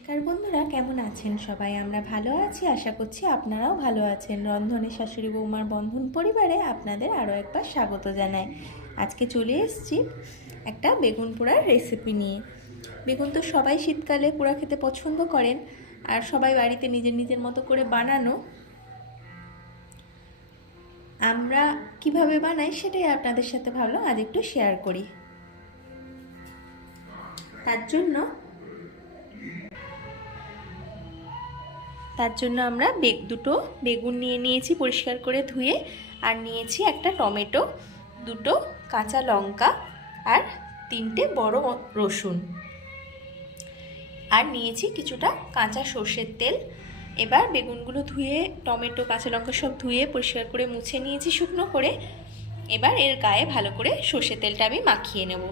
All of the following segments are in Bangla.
নমস্কার বন্ধুরা, কেমন আছেন সবাই? আমরা ভালো আছি, আশা করছি আপনারাও ভালো আছেন। রন্ধনে শাশুড়ি বৌমার বন্ধন পরিবারে আপনাদের আরও একবার স্বাগত জানাই। আজকে চলে এসেছি একটা বেগুন পোড়ার রেসিপি নিয়ে। বেগুন তো সবাই শীতকালে পোড়া খেতে পছন্দ করেন, আর সবাই বাড়িতে নিজের নিজের মতো করে বানানো। আমরা কিভাবে বানাই সেটাই আপনাদের সাথে ভাবলাম আজ একটু শেয়ার করি। তার জন্য আমরা দুটো বেগুন নিয়ে নিয়েছি পরিষ্কার করে ধুয়ে, আর নিয়েছি একটা টমেটো, দুটো কাঁচা লঙ্কা আর 3টে বড় রসুন, আর নিয়েছি কিছুটা কাঁচা সর্ষের তেল। এবার বেগুনগুলো ধুয়ে, টমেটো কাঁচা লঙ্কা সব ধুয়ে পরিষ্কার করে মুছে নিয়েছি শুকনো করে। এবার এর গায়ে ভালো করে সর্ষের তেলটা আমি মাখিয়ে নেব।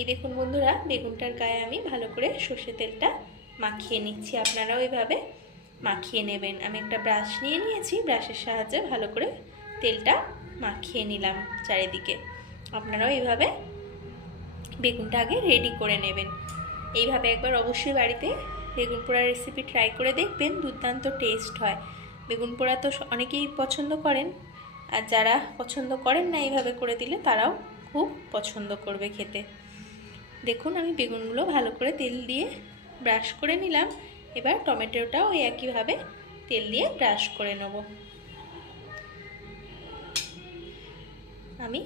এই দেখুন বন্ধুরা, বেগুনটার গায়ে আমি ভালো করে সর্ষের তেলটা মাখিয়ে নিচ্ছি। আপনারাও এইভাবে মাখিয়ে নেবেন। আমি একটা ব্রাশ নিয়ে নিয়েছি, ব্রাশের সাহায্যে ভালো করে তেলটা মাখিয়ে নিলাম চারিদিকে। আপনারাও এইভাবে বেগুনটা আগে রেডি করে নেবেন। এইভাবে একবার অবশ্যই বাড়িতে বেগুন পোড়ার রেসিপি ট্রাই করে দেখবেন, দুর্দান্ত টেস্ট হয়। বেগুন পোড়া তো অনেকেই পছন্দ করেন, আর যারা পছন্দ করেন না এইভাবে করে দিলে তারাও খুব পছন্দ করবে খেতে। দেখুন আমি বেগুনগুলো ভালো করে তেল দিয়ে ব্রাশ করে নিলাম। এবার টমেটোটাও ওই একইভাবে তেল দিয়ে ব্রাশ করে নেব। আমি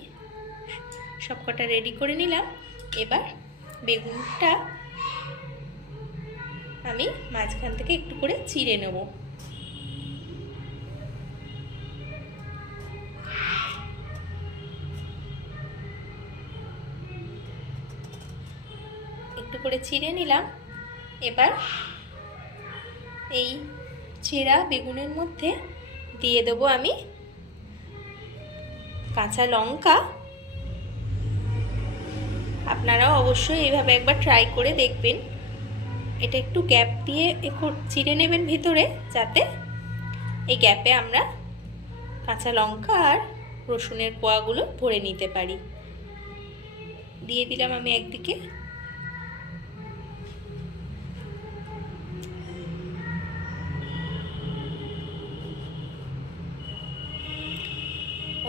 সবকটা রেডি করে নিলাম। এবার বেগুনটা আমি মাঝখান থেকে একটু করে চিড়ে নেব। একটু করে চিড়ে নিলাম। এবার এই চিড়া বেগুনের মধ্যে দিয়ে দেবো আমি কাঁচা লঙ্কা। আপনারাও অবশ্যই এইভাবে একবার ট্রাই করে দেখবেন। এটা একটু গ্যাপ দিয়ে একটু চিড়ে নেবেন ভিতরে, যাতে এই গ্যাপে আমরা কাঁচা লঙ্কা আর রসুনের কোয়াগুলো ভরে নিতে পারি। দিয়ে দিলাম আমি একদিকে।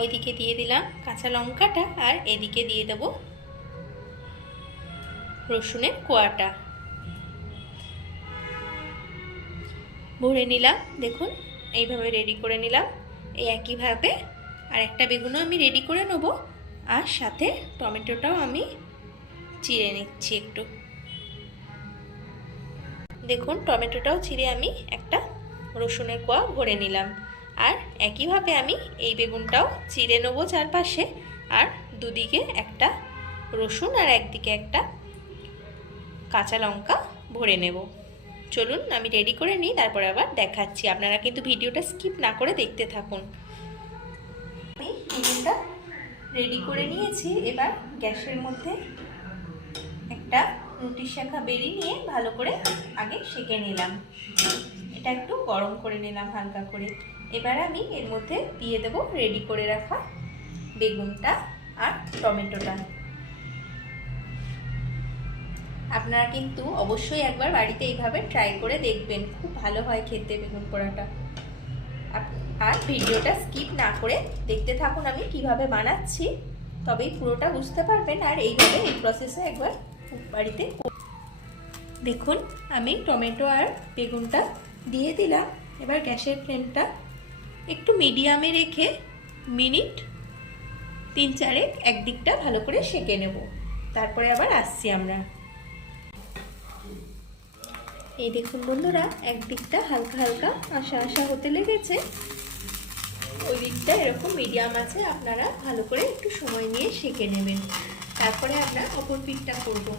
ওইদিকে দিয়ে দিলাম কাঁচা লঙ্কাটা, আর এদিকে দিয়ে দেব রসুনের কোয়াটা। ভরে নিলাম, দেখুন এইভাবে রেডি করে নিলাম। এই একইভাবে আর একটা বেগুনও আমি রেডি করে নেব, আর সাথে টমেটোটাও আমি চিড়ে নিচ্ছি একটু। দেখুন টমেটোটাও চিড়ে আমি একটা রসুনের কোয়া ভরে নিলাম, আর একইভাবে আমি এই বেগুনটাও চিড়ে নেবো চারপাশে, আর দুদিকে একটা রসুন আর একদিকে একটা কাঁচা লঙ্কা ভরে নেব। চলুন আমি রেডি করে নিই, তারপরে আবার দেখাচ্ছি। আপনারা কিন্তু ভিডিওটা স্কিপ না করে দেখতে থাকুন। আমি বেগুনটা রেডি করে নিয়েছি। এবার গ্যাসের মধ্যে একটা রুটির শাঁখা বেরি নিয়ে ভালো করে আগে সেঁকে নিলাম। এটা একটু গরম করে নিলাম হালকা করে। এবার আমি এর মধ্যে দিয়ে দেব রেডি করে রাখা বেগুনটা আর টমেটোটা। আপনারা কিন্তু অবশ্যই একবার বাড়িতে এইভাবে ট্রাই করে দেখবেন, খুব ভালো হয় খেতে বেগুন পোড়াটা। আর ভিডিওটা স্কিপ না করে দেখতে থাকুন আমি কিভাবে বানাচ্ছি, তবেই পুরোটা বুঝতে পারবেন। আর এইভাবে এই প্রসেসে একবার বাড়িতে দেখুন আমি টমেটো আর বেগুনটা দিয়ে দিলাম। এবার গ্যাসের ফ্লেমটা একটু মিডিয়ামে রেখে মিনিট 3-4 একদিকটা ভালো করে সেঁকে নেব। তারপরে আবার আসছি আমরা। এই দেখুন বন্ধুরা, একদিকটা হালকা হালকা আশা আশা হতে লেগেছে, ওই দিকটা এরকম মিডিয়াম আছে। আপনারা ভালো করে একটু সময় নিয়ে সেঁকে নেবেন। তারপরে আমরা অপর পিঠটা করব।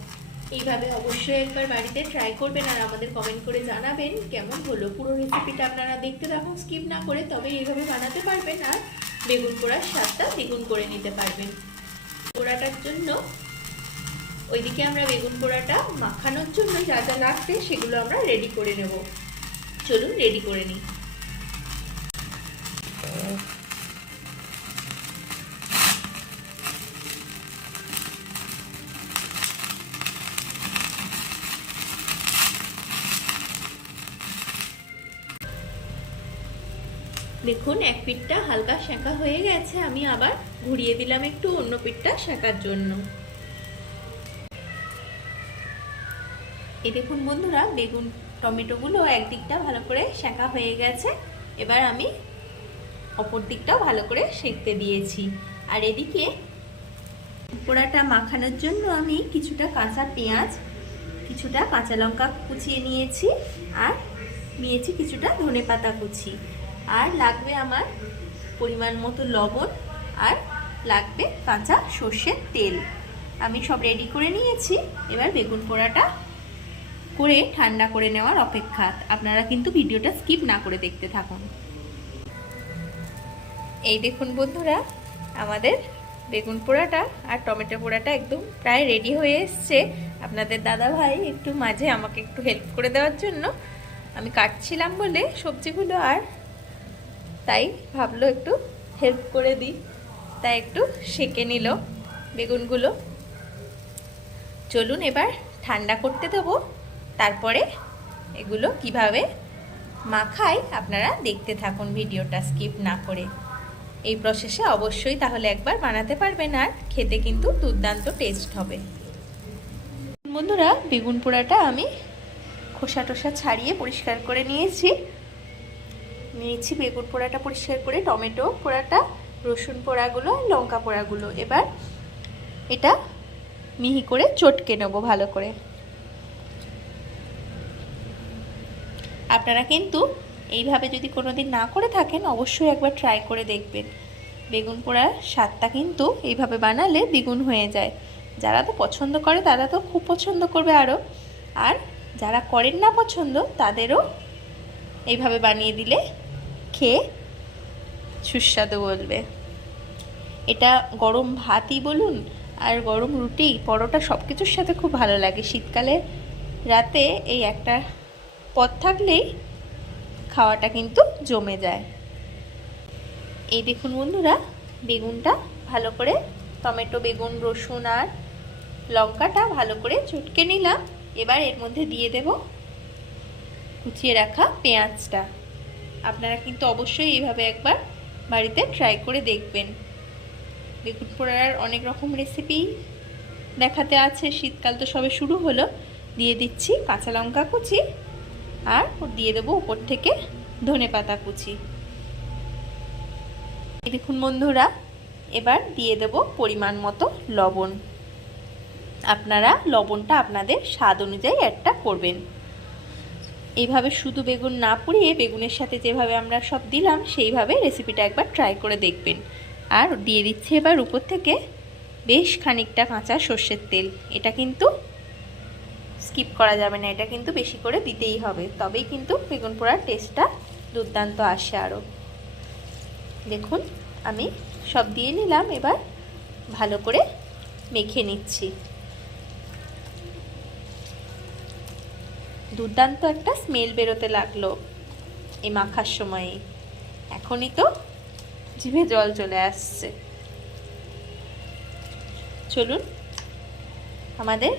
এইভাবে অবশ্যই একবার বাড়িতে ট্রাই করবেন, আর আমাদের কমেন্ট করে জানাবেন কেমন হলো। পুরো রেসিপিটা আপনারা দেখতে থাকুন স্কিপ না করে, তবে এইভাবে বানাতে পারবেন আর বেগুন পোড়ার স্বাদটা দ্বিগুণ করে নিতে পারবেন। পোড়াটার জন্য ওইদিকে আমরা বেগুন পোড়াটা মাখানোর জন্য যা যা লাগবে সেগুলো আমরা রেডি করে নেব। চলুন রেডি করে নিই। দেখুন এক পিঠটা হালকা সেঁকা হয়ে গেছে, আমি আবার ঘুরিয়ে দিলাম একটু অন্য পিঠটা সেঁকার জন্য। এই দেখুন বন্ধুরা, বেগুন টমেটোগুলো একদিকটা ভালো করে সেঁকা হয়ে গেছে, এবার আমি অপর দিকটাও ভালো করে সেঁকতে দিয়েছি। আর এদিকে পোড়াটা মাখানোর জন্য আমি কিছুটা কাঁচা পেঁয়াজ, কিছুটা কাঁচা লঙ্কা কুচিয়ে নিয়েছি, আর নিয়েছি কিছুটা ধনেপাতা কুচি, আর লাগবে আমার পরিমাণ মতো লবণ, আর লাগবে কাঁচা সর্ষের তেল। আমি সব রেডি করে নিয়েছি। এবার বেগুন পোড়াটা করে ঠান্ডা করে নেওয়ার অপেক্ষা। আপনারা কিন্তু ভিডিওটা স্কিপ না করে দেখতে থাকুন। এই দেখুন বন্ধুরা, আমাদের বেগুন পোড়াটা আর টমেটো পোড়াটা একদম প্রায় রেডি হয়ে এসছে। আপনাদের দাদা ভাই একটু মাঝে আমাকে একটু হেল্প করে দেওয়ার জন্য, আমি কাটছিলাম বলে সবজিগুলো, আর তাই ভাবলো একটু হেল্প করে দিই, তাই একটু সেঁকে নিল বেগুনগুলো। চলুন এবার ঠান্ডা করতে দেবো, তারপরে এগুলো কিভাবে মাখাই আপনারা দেখতে থাকুন ভিডিওটা স্কিপ না করে। এই প্রসেসে অবশ্যই তাহলে একবার বানাতে পারবেন, আর খেতে কিন্তু দুর্দান্ত টেস্ট হবে। বন্ধুরা, বেগুন পোড়াটা আমি খোসা টোসা ছাড়িয়ে পরিষ্কার করে নিয়েছি। বেগুন পোড়াটা পরিষ্কার করে, টমেটো পোড়াটা, রসুন পোড়াগুলো, লঙ্কা পোড়াগুলো। এবার এটা মিহি করে চটকে নেব ভালো করে। আপনারা কিন্তু এইভাবে যদি কোনোদিন না করে থাকেন, অবশ্যই একবার ট্রাই করে দেখবেন। বেগুন পোড়ার স্বাদটা কিন্তু এইভাবে বানালে দ্বিগুণ হয়ে যায়। যারা তো পছন্দ করে তারা তো খুব পছন্দ করবে আরও, আর যারা করেন না পছন্দ তাদেরও এইভাবে বানিয়ে দিলে খেয়ে সুস্বাদু বলবে। এটা গরম ভাতই বলুন আর গরম রুটি, পরোটা, সব কিছুর সাথে খুব ভালো লাগে। শীতকালে রাতে এই একটা পদ থাকলেই খাওয়াটা কিন্তু জমে যায়। এই দেখুন বন্ধুরা, বেগুনটা ভালো করে, টমেটো, বেগুন, রসুন আর লঙ্কাটা ভালো করে চটকে নিলাম। এবার এর মধ্যে দিয়ে দেব কুচিয়ে রাখা পেঁয়াজটা। আপনারা কিন্তু অবশ্যই এইভাবে একবার বাড়িতে ট্রাই করে দেখবেন। বেগুন পোড়ার অনেক রকম রেসিপি দেখাতে আছে, শীতকাল তো সবে শুরু হলো। দিয়ে দিচ্ছি কাঁচা লঙ্কা কুচি, আর দিয়ে দেবো উপর থেকে ধনেপাতা কুচি। দেখুন বন্ধুরা, এবার দিয়ে দেব পরিমাণ মতো লবণ। আপনারা লবণটা আপনাদের স্বাদ অনুযায়ী অ্যাডটা করবেন। এইভাবে শুধু বেগুন না পুড়িয়ে বেগুনের সাথে যেভাবে আমরা সব দিলাম সেইভাবে রেসিপিটা একবার ট্রাই করে দেখবেন। আর দিয়ে দিচ্ছি এবার উপর থেকে বেশ খানিকটা কাঁচা সর্ষের তেল। এটা কিন্তু স্কিপ করা যাবে না, এটা কিন্তু বেশি করে দিতেই হবে, তবেই কিন্তু বেগুন পোড়ার টেস্টটা দুর্দান্ত আসে আরও। দেখুন আমি সব দিয়ে নিলাম, এবার ভালো করে মেখে নিচ্ছি। দুর্দান্ত একটা স্মেল বেরোতে লাগলো এই মাখার সময়ে, এখনই তো জিভে জল চলে আসছে। চলুন, আমাদের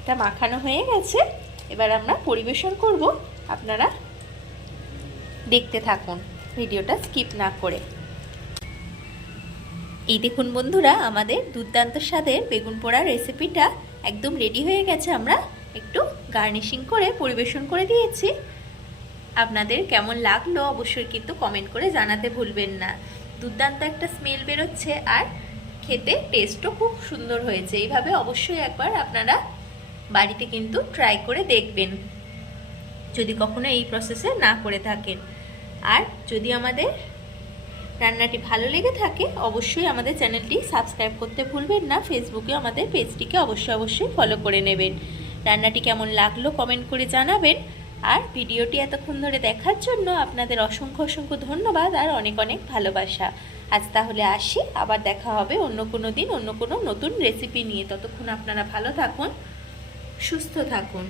এটা মাখানো হয়ে গেছে, এবার আমরা পরিবেশন করব। আপনারা দেখতে থাকুন ভিডিওটা স্কিপ না করে। এই দেখুন বন্ধুরা, আমাদের দুর্দান্ত স্বাদের বেগুন পোড়ার রেসিপিটা একদম রেডি হয়ে গেছে। আমরা একটু গার্নিশিং করে পরিবেশন করে দিয়েছি। আপনাদের কেমন লাগলো অবশ্যই কিন্তু কমেন্ট করে জানাতে ভুলবেন না। দুর্দান্ত একটা স্মেল বেরোচ্ছে, আর খেতে টেস্টও খুব সুন্দর হয়েছে। এইভাবে অবশ্যই একবার আপনারা বাড়িতে কিন্তু ট্রাই করে দেখবেন, যদি কখনো এই প্রসেসে না করে থাকেন। আর যদি আমাদের রান্নাটি ভালো লেগে থাকে, অবশ্যই আমাদের চ্যানেলটি সাবস্ক্রাইব করতে ভুলবেন না। ফেসবুকে আমাদের পেজটিকে অবশ্যই ফলো করে নেবেন। রান্নাটি কেমন লাগলো কমেন্ট করে জানাবেন। আর ভিডিওটি এতক্ষণ ধরে দেখার জন্য আপনাদের অসংখ্য ধন্যবাদ আর অনেক ভালোবাসা। আজ তাহলে আসি, আবার দেখা হবে অন্য কোনো দিন অন্য কোনো নতুন রেসিপি নিয়ে। ততক্ষণ আপনারা ভালো থাকুন, সুস্থ থাকুন।